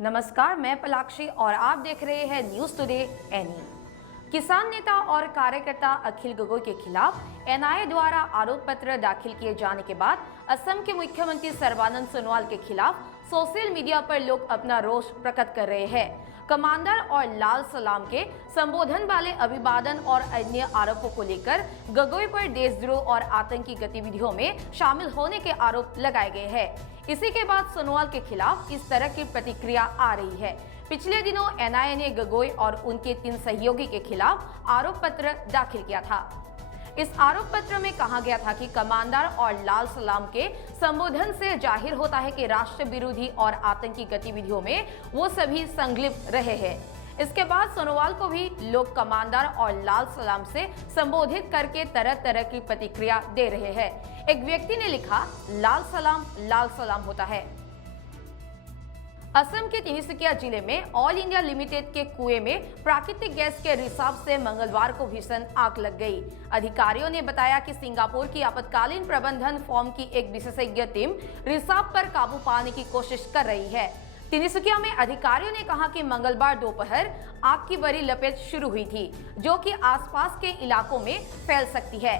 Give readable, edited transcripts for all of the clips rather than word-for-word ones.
नमस्कार, मैं पलाक्षी और आप देख रहे हैं न्यूज टुडे एनी। किसान नेता और कार्यकर्ता अखिल गगोई के खिलाफ एनआईए द्वारा आरोप पत्र दाखिल किए जाने के बाद असम के मुख्यमंत्री सर्बानंद सोनोवाल के खिलाफ सोशल मीडिया पर लोग अपना रोष प्रकट कर रहे हैं। कमांडर और लाल सलाम के संबोधन वाले अभिवादन और अन्य आरोपों को लेकर गगोई पर देशद्रोह और आतंकी गतिविधियों में शामिल होने के आरोप लगाए गए हैं। इसी के बाद सोनोवाल के खिलाफ इस तरह की प्रतिक्रिया आ रही है। पिछले दिनों एनआईए ने गगोई और उनके 3 सहयोगी के खिलाफ आरोप पत्र दाखिल किया था। इस आरोप पत्र में कहा गया था कि कमांडर और लाल सलाम के संबोधन से जाहिर होता है कि राष्ट्र विरोधी और आतंकी गतिविधियों में वो सभी संलिप्त रहे हैं। इसके बाद सोनोवाल को भी लोग कमांडर और लाल सलाम से संबोधित करके तरह तरह की प्रतिक्रिया दे रहे हैं। एक व्यक्ति ने लिखा, लाल सलाम होता है। असम के तिनसुकिया जिले में ऑल इंडिया लिमिटेड के कुएं में प्राकृतिक गैस के रिसाव से मंगलवार को भीषण आग लग गई। अधिकारियों ने बताया कि सिंगापुर की आपातकालीन प्रबंधन फर्म की एक विशेषज्ञ टीम रिसाव पर काबू पाने की कोशिश कर रही है। तिनसुकिया में अधिकारियों ने कहा कि मंगलवार दोपहर आग की बड़ी लपेट शुरू हुई थी, जो कि आसपास के इलाकों में फैल सकती है।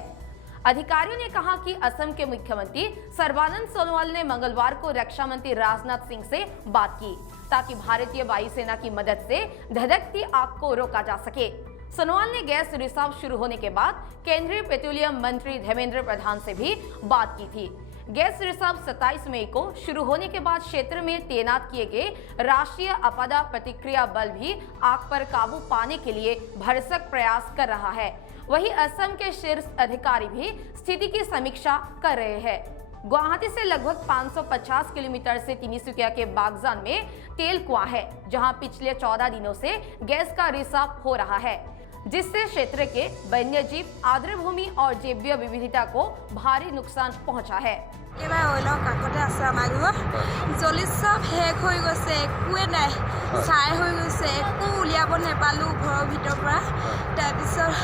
अधिकारियों ने कहा कि असम के मुख्यमंत्री सर्बानंद सोनोवाल ने मंगलवार को रक्षा मंत्री राजनाथ सिंह से बात की ताकि भारतीय वायुसेना की मदद से धधकती आग को रोका जा सके। सोनोवाल ने गैस रिसाव शुरू होने के बाद केंद्रीय पेट्रोलियम मंत्री धर्मेंद्र प्रधान से भी बात की थी। गैस रिसाव 27 मई को शुरू होने के बाद क्षेत्र में तैनात किए गए राष्ट्रीय आपदा प्रतिक्रिया बल भी आग पर काबू पाने के लिए भरसक प्रयास कर रहा है। वहीं असम के शीर्ष अधिकारी भी स्थिति की समीक्षा कर रहे हैं। गुवाहाटी से लगभग 550 किलोमीटर से तिनसुकिया के बागजान में तेल कुआं है, जहां पिछले 14 दिनों से गैस का रिसाव हो रहा है, जिससे क्षेत्र के वन्यजीव, आर्द्रभूमि और जैव विविधता को भारी नुकसान पहुंचा है। जलि सब हेक हो गए एक ना चाय हो गए एक उलियाब नापालो घर भर तरह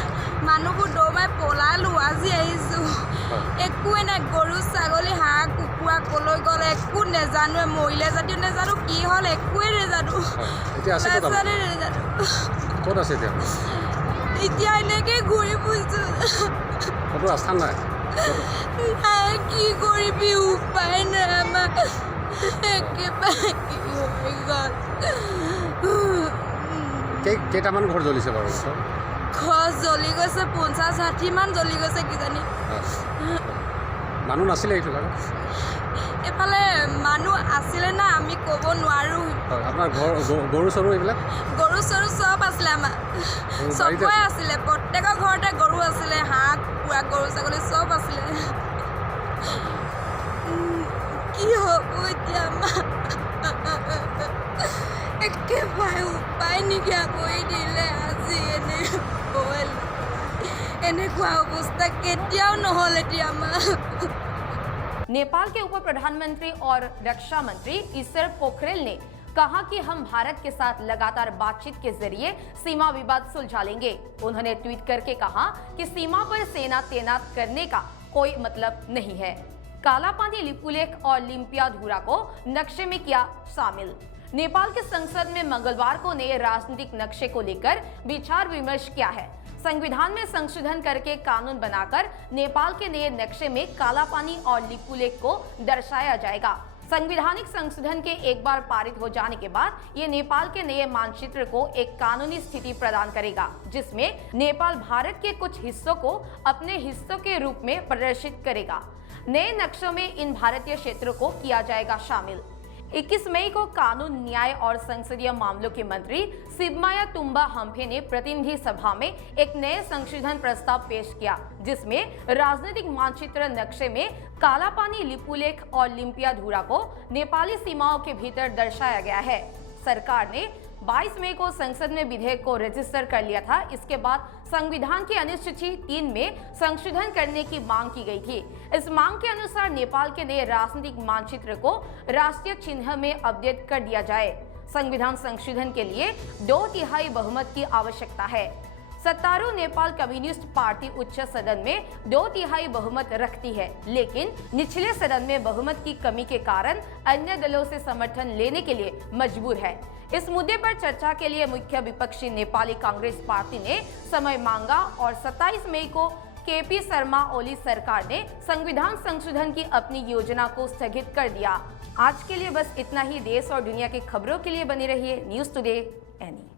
मानुबूर दौड़ाई पलालो आज एक ना गरु छागली हाँ कुकुरा कल गल एक नाजानो मरिले जदिव नाजानो कि हल एक नाजानो এতিয়া এনেকে ঘূৰি ফুৰিছো ৰাস্তা নাই কি কৰিবি উপায় নাই আমাৰ একেবাৰে হৈ গ'ল। কেইটামান ঘৰ জ্বলিছে বাৰু? ঘৰ জ্বলি গৈছে 50-60 মান জ্বলি গৈছে কিজানি। মানুহ নাছিলে এইফালে? এফালে মানুহ আছিলে না আমি ক'ব নোৱাৰো। আপোনাৰ ঘৰ গৰু চৰু এইবিলাক? গৰু চৰু চব আছিলে আমাৰ, চবৰে আছিলে, প্ৰত্যেকৰ ঘৰতে গৰু আছিলে, হাঁহ কুকুৰা গৰু ছাগলী চব আছিলে। কি হ'ব এতিয়া আমাৰ একেবাৰে উপায় নিদিয়া কৰি দিলে। আজি এনেকুৱা অৱস্থা কেতিয়াও নহ'ল এতিয়া আমাৰ। नेपाल के उप प्रधानमंत्री और रक्षा मंत्री ईश्वर पोखरेल ने कहा कि हम भारत के साथ लगातार बातचीत के जरिए सीमा विवाद सुलझा लेंगे। उन्होंने ट्वीट करके कहा कि सीमा पर सेना तैनात करने का कोई मतलब नहीं है। कालापानी लिपुलेख और लिम्पियाधुरा को नक्शे में किया शामिल। नेपाल के संसद में मंगलवार को नए राजनीतिक नक्शे को लेकर विचार विमर्श किया है। संविधान में संशोधन करके कानून बनाकर नेपाल के नए नक्शे में कालापानी और लिपुलेख को दर्शाया जाएगा। संवैधानिक संशोधन के एक बार पारित हो जाने के बाद ये नेपाल के नए मानचित्र को एक कानूनी स्थिति प्रदान करेगा, जिसमें नेपाल भारत के कुछ हिस्सों को अपने हिस्सों के रूप में प्रदर्शित करेगा। नए नक्शों में इन भारतीय क्षेत्रों को किया जाएगा शामिल। 21 मई को कानून, न्याय और संसदीय मामलों के मंत्री शिवमाया तुम्बा हम्फे ने प्रतिनिधि सभा में एक नए संशोधन प्रस्ताव पेश किया, जिसमें राजनीतिक मानचित्र नक्शे में कालापानी, लिपुलेख और लिम्पियाधुरा को नेपाली सीमाओं के भीतर दर्शाया गया है। सरकार ने 22 मई को संसद में विधेयक को रजिस्टर कर लिया था। इसके बाद संविधान की अनुसूची 3 में संशोधन करने की मांग की गई थी। इस मांग के अनुसार नेपाल के नए राजनीतिक मानचित्र को राष्ट्रीय चिन्ह में अपडेट कर दिया जाए। संविधान संशोधन के लिए 2/3 बहुमत की आवश्यकता है। सत्तारूढ़ नेपाल कम्युनिस्ट पार्टी उच्च सदन में 2/3 बहुमत रखती है, लेकिन निचले सदन में बहुमत की कमी के कारण अन्य दलों से समर्थन लेने के लिए मजबूर है। इस मुद्दे पर चर्चा के लिए मुख्य विपक्षी नेपाली कांग्रेस पार्टी ने समय मांगा और 27 मई को केपी शर्मा ओली सरकार ने संविधान संशोधन की अपनी योजना को स्थगित कर दिया। आज के लिए बस इतना ही। देश और दुनिया की खबरों के लिए बने रहिए न्यूज़ टुडे एनी।